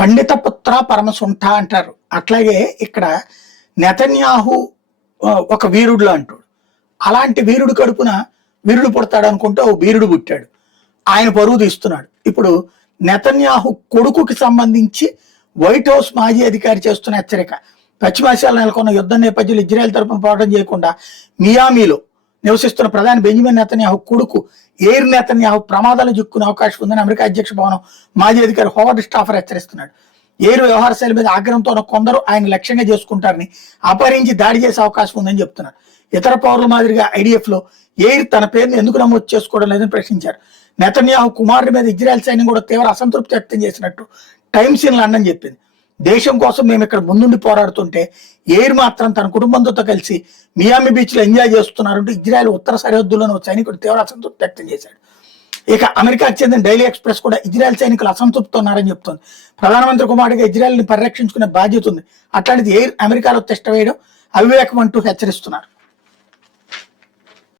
పండిత పుత్ర పరమసుంఠ అంటారు. అట్లాగే ఇక్కడ నెతన్యాహు ఒక వీరుడు అంటాడు. అలాంటి వీరుడు కడుపున వీరుడు పుడతాడు అనుకుంటే ఓ వీరుడు పుట్టాడు. ఆయన పరువు తీస్తున్నాడు. ఇప్పుడు నెతన్యాహు కొడుకుకి సంబంధించి వైట్ హౌస్ మాజీ అధికారి చేస్తున్న హెచ్చరిక, పశ్చిమాసియాలో నెలకొన్న యుద్ధం నేపథ్యంలో ఇజ్రాయెల్ తరపున పోరాటం చేయకుండా మియామిలో నివసిస్తున్న ప్రధాని బెంజమిన్ నెతన్యాహు కొడుకు ఎయిర్ నెతన్యాహు ప్రమాదాలు చిక్కునే అవకాశం ఉందని అమెరికా అధ్యక్ష భవనం మాజీ అధికారి హోవర్డ్ స్టాఫర్ హెచ్చరిస్తున్నాడు. ఎయిర్ వ్యవహార శైలి మీద ఆగ్రహంతో ఉన్న కొందరు ఆయన లక్ష్యంగా చేసుకుంటారని, అపహరించి దాడి చేసే అవకాశం ఉందని చెప్తున్నారు. ఇతర పౌరుల మాదిరిగా ఐడిఎఫ్ లో ఎయిర్ తన పేరును ఎందుకు నమోదు చేసుకోవడం లేదని ప్రశ్నించారు. నెతన్యాహు కుమారుడి మీద ఇజ్రాయెల్ సైన్యం కూడా తీవ్ర అసంతృప్తి వ్యక్తం చేసినట్టు టైమ్స్ ఇన్ లండన్ చెప్పింది. దేశం కోసం మేము ఇక్కడ ముందుండి పోరాడుతుంటే ఎయిర్ మాత్రం తన కుటుంబంతో కలిసి మియామి బీచ్ లో ఎంజాయ్ చేస్తున్నారంటూ ఇజ్రాయెల్ ఉత్తర సరిహద్దులోని సైనికుడు తీవ్ర అసంతృప్తి వ్యక్తం చేశాడు. ఇక అమెరికాకు చెందిన డైలీ ఎక్స్ప్రెస్ కూడా ఇజ్రాయెల్ సైనికులు అసంతృప్తి ఉన్నారని చెప్తోంది. ప్రధానమంత్రి కుమారుడిగా ఇజ్రాయెల్ ని పరిరక్షించుకునే బాధ్యత ఉంది, అట్లాంటిది ఎయిర్ అమెరికాలో తిష్ట వేయడం అవివేకం అంటూ హెచ్చరిస్తున్నారు.